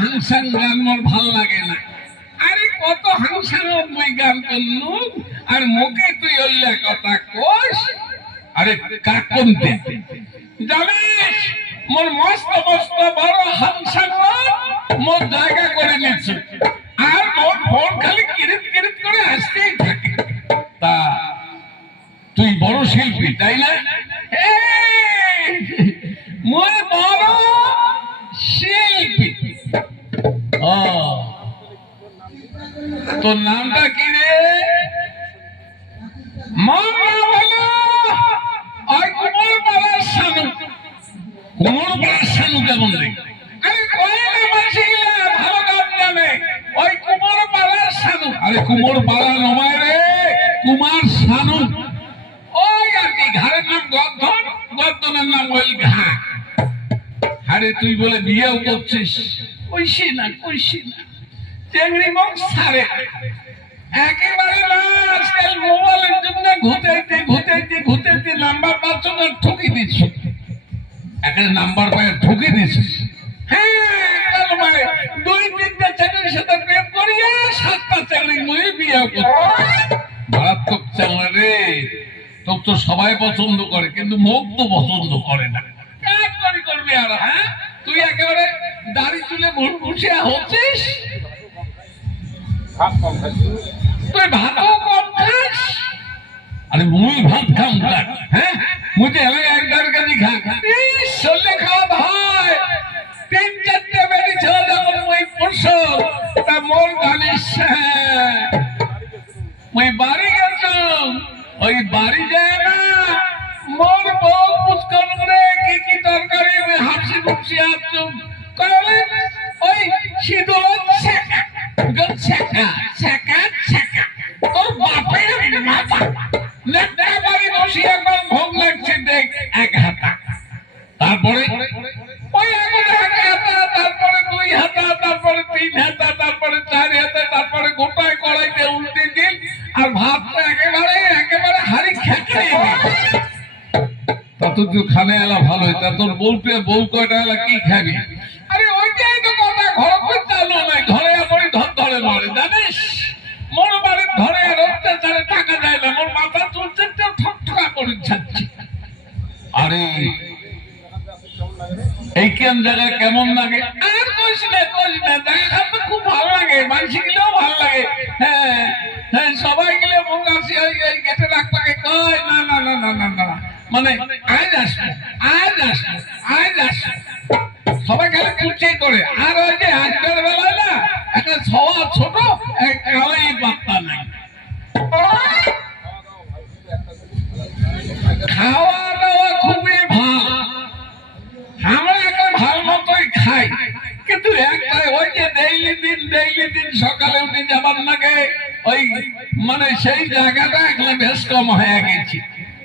হাংসাং গান মোর ভালো লাগে না আরে কত হাংসাং মুই গান করলু আর মুখে তুই অল্লা কথা কোস? আরে জানিস, মোর মস্ত মস্ত বড় মোর জায়গা করে আর মোর ফোন খালি কিরিত কিরিত করে তা তুই বড় শিল্পী, তাই না? মই বড় শিল্পী। তোর নামটা কি রে? মামা বলো ওই কুমোর পাড়ার শানু কেমন রে তুই বলে বিয়েও করছিস। কইসি না কইসি না। চেংড়ি মুখ একেবারে না, আজকাল মোবাইলের জন্য ঘুটাইতে ঘুটাইতে ঘুটাইতে নাম্বার পাচ্ছ না ঠকি দিচ্ছ। একটা নাম্বার পায়ে ঠকি দিছিস হ্যাঁ মানে দুই তিনটা ছেলের সাথে প্রেম করিয়া সাতটা ছেলে মুই বিয়ে করতে মারাত্মক চ্যাংড়া রে। তোর তো সবাই পছন্দ করে কিন্তু মুখ তো পছন্দ করে না। করবি আর হ্যাঁ? তুই একেবারে দাড়ি চুলে ভুসিয়া হচ্ছিস? তুই ভাতও কম খাস? আরে মুই ভাত খাম হ্যাঁ? মুই তো এলাই এক দেড় কেজি খা তা মোর মুই বাড়ি গেছিলাম। ওই বাড়ি যায় না। মোর বউ পুষ্কর করে কি কি তরকারি, ওই হাসি খুশি আসছুম ওই সিঁদুর ছেকা ছেকা ছেকা। তারপরে উল্টে দিন, আর ভাতটা একেবারে একেবারে হাড়ি খেয়ে তা তো খানে এলা ভালো তা তোর বউকে বউ কয়টা এলা কি খাবি? আরে ওইটাই তো কথা, ঘর করে চালু নাই, ঘরে আপনি ধর ধরে মরে, জানিস? মোর বাড়ির ধরে অত্যাচারে টাকা যায় না, মোর মাথা চলছে ঠক ঠকা করে যাচ্ছে। আরে, এই কেন জায়গা কেমন লাগে? মানে আজ আসব আজ আসব আজ আসব। সবাই খালি কুচি করে। আর ওই যে আজকের বেলায় না, একটা ছওয়া ছোট কালাই পাত্তা নাই। খাওয়া দাওয়া খুবই ভালো। আমরা এখন ভালো মতোই খাই। কিন্তু একটা ওই যে ডেইলি দিন ডেইলি দিন, সকালে উঠে যাবার লাগে, ওই মানে সেই জায়গাটা এখন বেশ কম হয়ে গেছে।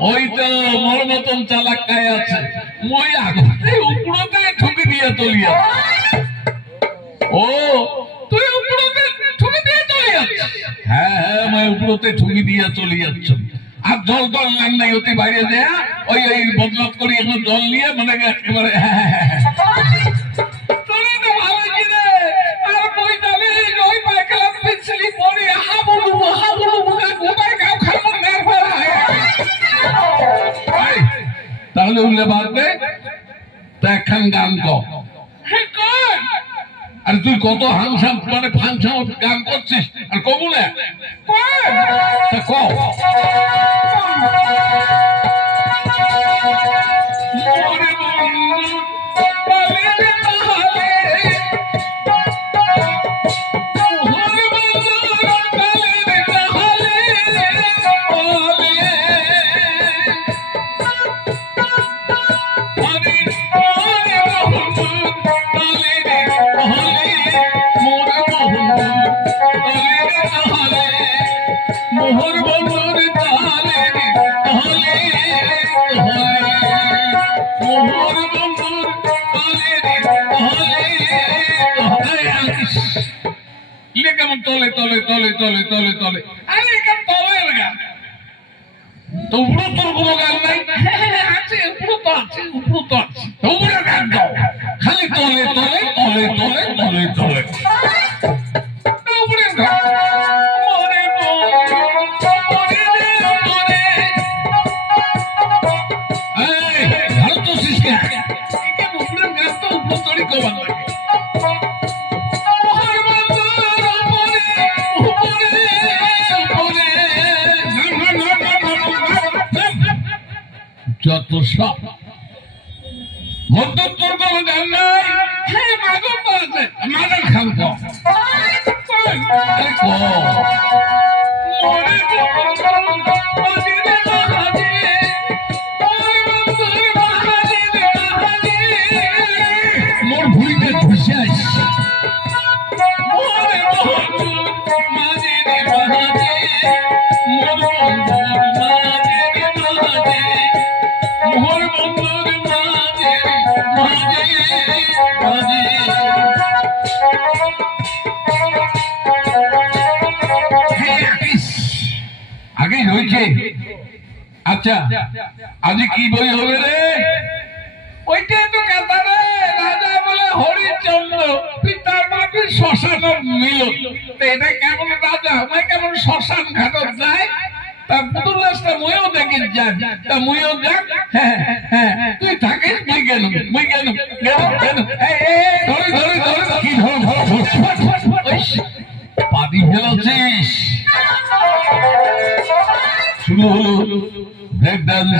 ওই ও, তুই দিয়ে হ্যাঁ হ্যাঁ উপড়োতে ঠুকি দিয়ে তলিয়াচ্ছ। আর জল দল নাই অতি বাইরে দেয়া ওই ওই বদলত করে, এখন জল নিয়ে মানে একেবারে হ্যাঁ হ্যাঁ, হ্যাঁ উল্লে বাদবে তা একখান গান হ্যাঁ আর তুই কত হাংসাম মানে ফাংসাম গান করছিস? আর কবু না তা ক তলে তলে তলে তলে তলে। আরে কেমন তলে গান তো উপরে তোর কোনো গান নাই? আছে উপরে তো আছে উপরে তো আছে। যত সব। মধ্যত্তর কোন মাদার নাই। হ্যাঁ আচ্ছা আজ কি বই হবে রে? ওইটাই তো কথা রে, রাজা বলে হরিচন্দ্র পিতার বাপি শ্মশান মিল। এটা কেমন রাজা? হয় কেমন শ্মশান ঘাটত যায়? হ্যাঁ হ্যাঁ ধর পাদি ফেলাছিস They've done